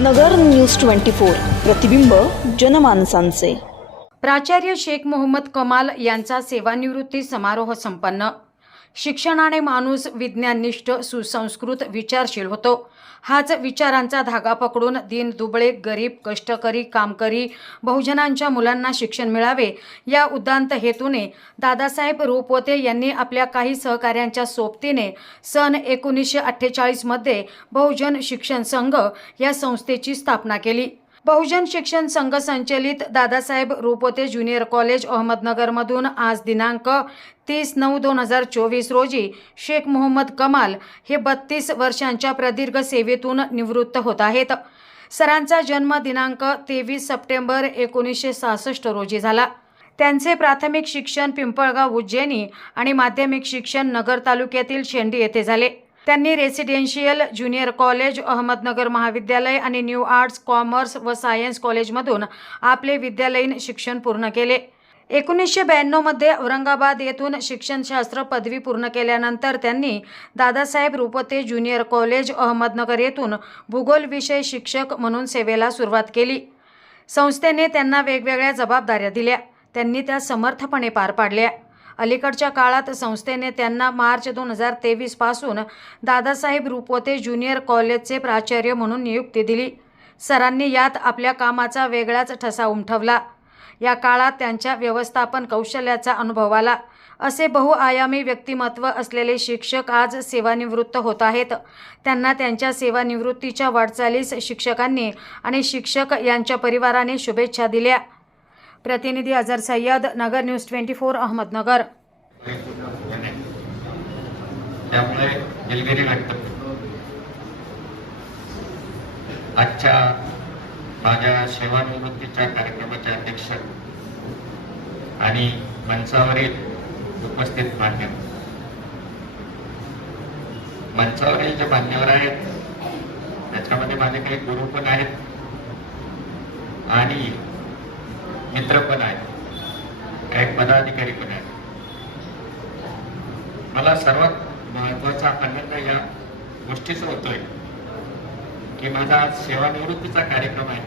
नगर news twenty four प्रतिबिंब जनमानसांचे. प्राचार्य शेख मोहम्मद कमाल यांचा सेवानिवृत्ती समारोह संपन्न. शिक्षणाने माणूस विज्ञाननिष्ठ सुसंस्कृत विचारशील होतो. हाच विचारांचा धागा पकडून दिन दुबळे गरीब कष्टकरी कामकरी बहुजनांच्या मुलांना शिक्षण मिळावे या उदांत हेतूने दादासाहेब रोपवते यांनी आपल्या काही सहकाऱ्यांच्या सोबतीने सन एकोणीसशे अठ्ठेचाळीसमध्ये बहुजन शिक्षण संघ या संस्थेची स्थापना केली. बहुजन शिक्षण संघ संचलित दादासाहेब रुपोते ज्युनियर कॉलेज अहमदनगरमधून आज दिनांक तीस नऊ दोन हजार चोवीस रोजी शेख मोहम्मद कमाल हे बत्तीस वर्षांच्या प्रदीर्घ सेवेतून निवृत्त होत आहेत. सरांचा जन्म दिनांक तेवीस सप्टेंबर एकोणीसशे सहासष्ट रोजी झाला. त्यांचे प्राथमिक शिक्षण पिंपळगाव उज्जैनी आणि माध्यमिक शिक्षण नगर तालुक्यातील शेंडी येथे झाले. त्यांनी रेसिडेन्शियल ज्युनियर कॉलेज अहमदनगर महाविद्यालय आणि न्यू आर्ट्स कॉमर्स व सायन्स कॉलेजमधून आपले विद्यालयीन शिक्षण पूर्ण केले. एकोणीसशे ब्याण्णवमध्ये औरंगाबाद येथून शिक्षणशास्त्र पदवी पूर्ण केल्यानंतर त्यांनी दादासाहेब रुपते ज्युनियर कॉलेज अहमदनगर येथून भूगोल विषय शिक्षक म्हणून सेवेला सुरुवात केली. संस्थेने त्यांना वेगवेगळ्या जबाबदाऱ्या दिल्या. त्यांनी त्या समर्थपणे पार पाडल्या. अलीकडच्या काळात संस्थेने त्यांना मार्च दोन हजार तेवीसपासून दादासाहेब रुपवते ज्युनियर कॉलेजचे प्राचार्य म्हणून नियुक्ती दिली. सरांनी यात आपल्या कामाचा वेगळाच ठसा उमटवला या काळात त्यांच्या व्यवस्थापन कौशल्याचा अनुभव आला. असे बहुआयामी व्यक्तिमत्व असलेले शिक्षक आज सेवानिवृत्त होत आहेत. त्यांना त्यांच्या सेवानिवृत्तीच्या वाटचालीस शिक्षकांनी आणि शिक्षक यांच्या परिवाराने शुभेच्छा दिल्या. प्रतिनिधी Azhar Sayyad Nagar news twenty four Ahmednagar. त्यामुळे दिलगिरी व्यक्त आजच्या माझ्या सेवानिवृत्तीच्या कार्यक्रमाचे अध्यक्ष आणि मंचावरील उपस्थित मान्यवर मंचावरील जे मान्यवर आहेत त्याच्यामध्ये माझे काही गुरु पण आहेत. आणि मित्र पण आहेत. काही पदाधिकारी पण आहेत. मला सर्वात महत्त्वाचा आनंद या गोष्टीचा होतोय की माझा आज सेवानिवृत्तीचा कार्यक्रम आहे.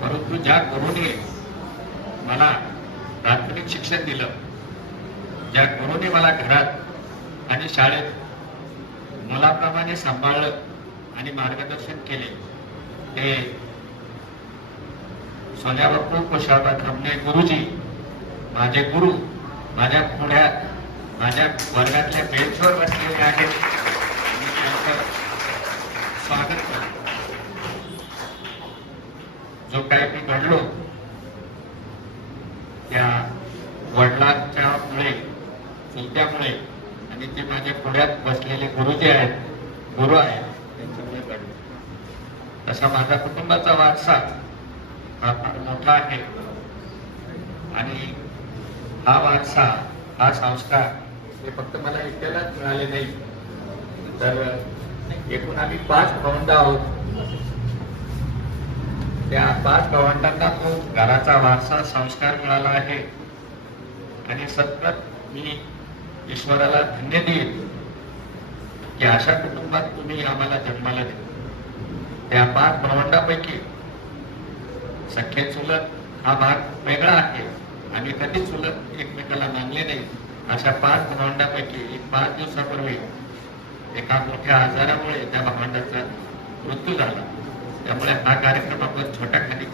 परंतु ज्या गुरुने मला प्राथमिक शिक्षण दिलं ज्या गुरुने मला घरात आणि शाळेत मुलाप्रमाणे सांभाळलं आणि मार्गदर्शन केले ते सोन्यावर बापू कुशाबा थांबणे गुरुजी माझे गुरु माझ्या पुढ्या माझ्या वर्गातल्या बेंचवर बसलेले आहेत. मी त्यांचं स्वागत करतो. जो काही मी घडलो त्या वडिलांच्या मुळे चुलत्यामुळे आणि ते माझ्या पुढ्यात बसलेले गुरुजी आहेत गुरु आहेत त्यांच्यामुळे घडलो. तसा माझा कुटुंबाचा वारसा हा फार मोठा आहे. आणि हा वारसा हा संस्कार हे फक्त मला एकट्यालाच मिळाले नाही. तर एकूण आम्ही पाच भावंड आहोत. त्या पाच भावंडांना तो घराचा वारसा संस्कार मिळाला आहे. आणि सतत मी ईश्वराला धन्य देईन की अशा कुटुंबात तुम्ही आम्हाला जन्माला दिला. त्या पाच भावंडापैकी सख्खे चुलत हा भाग वेगळा आहे. आम्ही कधीच चुलत एकमेकाला मानले नाही. अशा पाच भावंडापैकी एक पाच दिवसापूर्वी एका मोठ्या आजारामुळे त्या भावंडाचा मृत्यू झाला. त्यामुळे हा कार्यक्रम आपण छोट्या खाली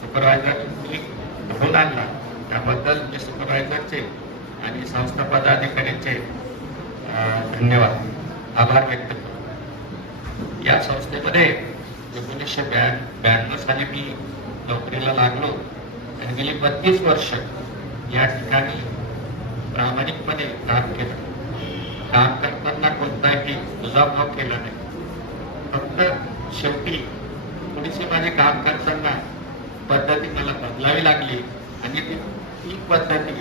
सुपरवायझर आणला. त्याबद्दल मी सुपरवायझरचे आणि संस्था पदाधिकाऱ्यांचे धन्यवाद. आभार व्यक्त करतो. या संस्थेमध्ये एकोणीसशे ब्याण्णव साली मी नोकरीला लागलो. आणि गेली बत्तीस वर्ष या ठिकाणी प्रामाणिकपणे काम केलं. काम करताना कोणताही दुजाभाव केला नाही. फक्त शेवटी थोडीशी माझे काम करताना पद्धती मला बदलावी लागली आणि ती ती पद्धती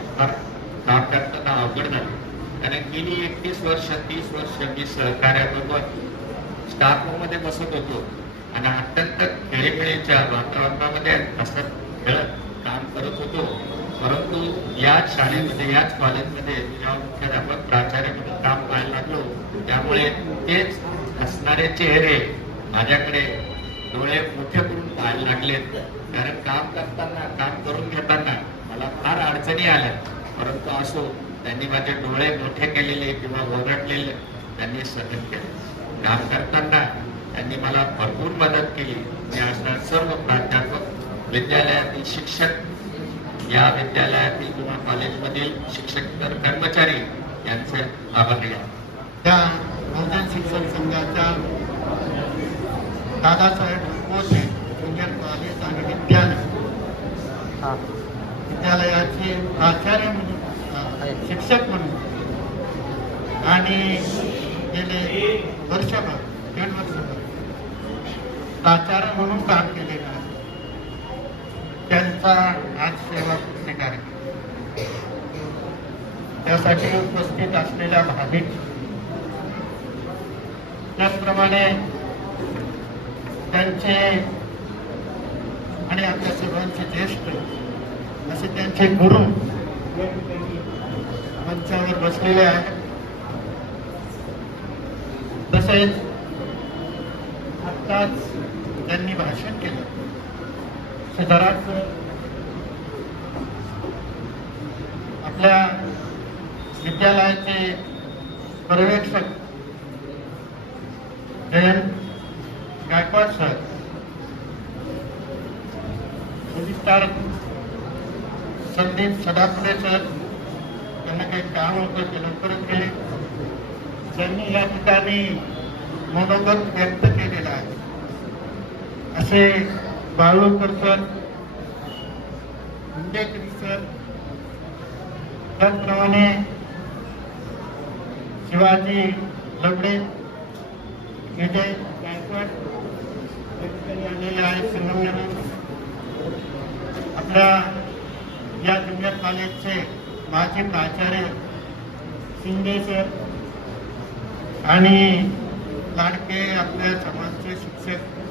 काम करताना अवघड झाली. कारण गेली एकतीस वर्ष तीस वर्ष मी सहकार्याबरोबर स्टाफ रूममध्ये बसत होतो. आणि अत्यंत खेळीमेळीच्या वातावरणामध्ये असं खेळत काम करत होतो. परंतु याच शाळेमध्ये याच कॉलेजमध्ये या मुख्याध्यापक प्राचार्य म्हणून काम पाहायला लागलो. त्यामुळे तेच असणारे चेहरे माझ्याकडे डोळे मोठे करून पाहायला लागलेत कारण काम करताना काम करून घेताना मला फार अडचणी आल्या. परंतु असो त्यांनी माझे डोळे मोठे केलेले किंवा ओरडलेले त्यांनी सहन केले. काम करताना त्यांनी मला भरपूर मदत केली. मी असणार सर्व प्राध्यापक विद्यालयातील शिक्षक या विद्यालयातील किंवा कॉलेजमधील शिक्षक तर कर्मचारी यांचे आभारी आहे. त्या बहुजन शिक्षण संघाच्या दादासाहेब कोसे ज्युनियर कॉलेज आणि विद्यालय. विद्यालयाचे प्राचार्य म्हणून शिक्षक म्हणून. आणि गेले वर्षभर दीड वर्षभर. प्राचार्य म्हणून काम केलेलं आहे. त्यांचा आज सेवा स्वीकार त्यासाठी उपस्थित असलेल्या भाविक त्याचप्रमाणे त्यांचे आणि आपल्या सर्वांचे ज्येष्ठ असे त्यांचे गुरु मंचावर बसलेले आहेत. तसेच आत्ताच त्यांनी भाषण केलं. सिद्धराज आपल्या विद्यालयाचे पर्यवेक्षक Jayant Gaikwad sir registrar Sandeep Sadapure sir त्यांना काही काम होतं ते लवकरच गेले त्यांनी या ठिकाणी मनोगत व्यक्त केलेलं असे बाळूकर सर मुंडेकरी सर त्याचप्रमाणे शिवाजी लबडे विजय गायकवाड आलेले आहेत संगमनेर. आपल्या या ज्युनियर कॉलेजचे माजी प्राचार्य शिंदे सर आणि लाडके आपल्या समाजचे शिक्षक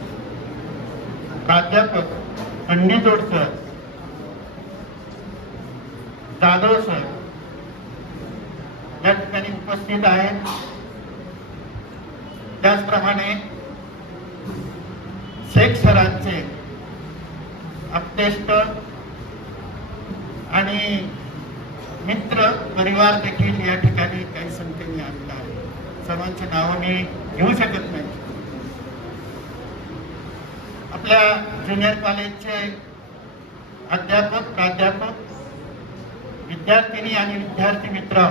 प्राध्यापक खंडीजोड सर जाधव सर या ठिकाणी उपस्थित आहेत. त्याचप्रमाणे शेख सरांचे अप्तेष्ट आणि मित्र परिवार देखील या ठिकाणी काही संख्येने आलेला आहे सर्वांची नावं मी घेऊ शकत नाही. आपल्या ज्युनियर कॉलेजचे अध्यापक प्राध्यापक विद्यार्थिनी आणि विद्यार्थी मित्र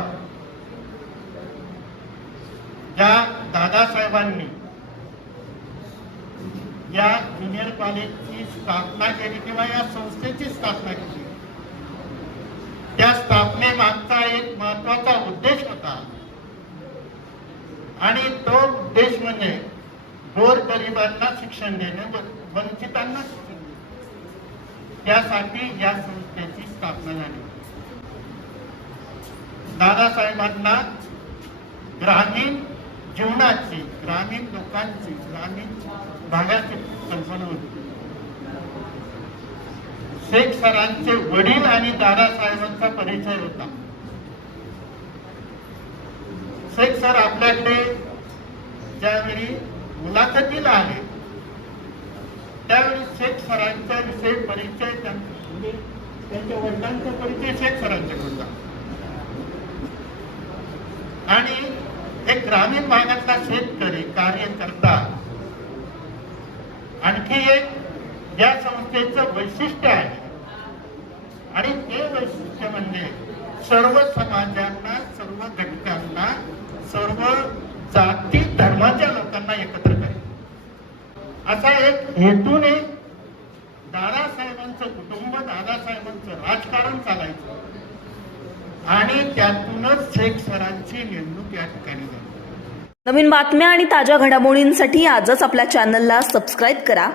ज्या दादासाहेबांनी या ज्युनियर कॉलेजची स्थापना केली किंवा या संस्थेची स्थापना केली त्या स्थापनेमागचा एक महत्त्वाचा उद्देश होता. आणि तो उद्देश म्हणजे गोर गरिबांना शिक्षण देणे व वंचितांना शिक्षण देणे त्यासाठी या संस्थेची स्थापना झाली. दादासाहेबांना ग्रामीण जीवनाची ग्रामीण लोकांची ग्रामीण भागाची कल्पना होती. शेख सरांचे वडील आणि दादासाहेबांचा परिचय होता. शेख सर आपल्याकडे ज्यावेळी मुलाखतीला आले शेख सरांचा विषय परिचय म्हणजे त्यांच्या वडिलांचा परिचय शेख सरांच्याकडून झाला. आणि एक ग्रामीण भागातला शेतकरी कार्यकर्ता आणखी एक या संस्थेचं वैशिष्ट्य आहे. आणि ते वैशिष्ट्य म्हणजे सर्व समाजांना सर्व घटकांना सर्व जाती धर्माच्या लोकांना एकत्र करेल असा एक हेतूने दादासाहेबांचं कुटुंब दादासाहेबांचं राजकारण चालायचं. आणि त्यातूनच शेख सरांची नेमणूक या ठिकाणी झाली. नवीन बातम्या आणि ताज्या घडामोडींसाठी आजच आपल्या चॅनलला सबस्क्राईब करा.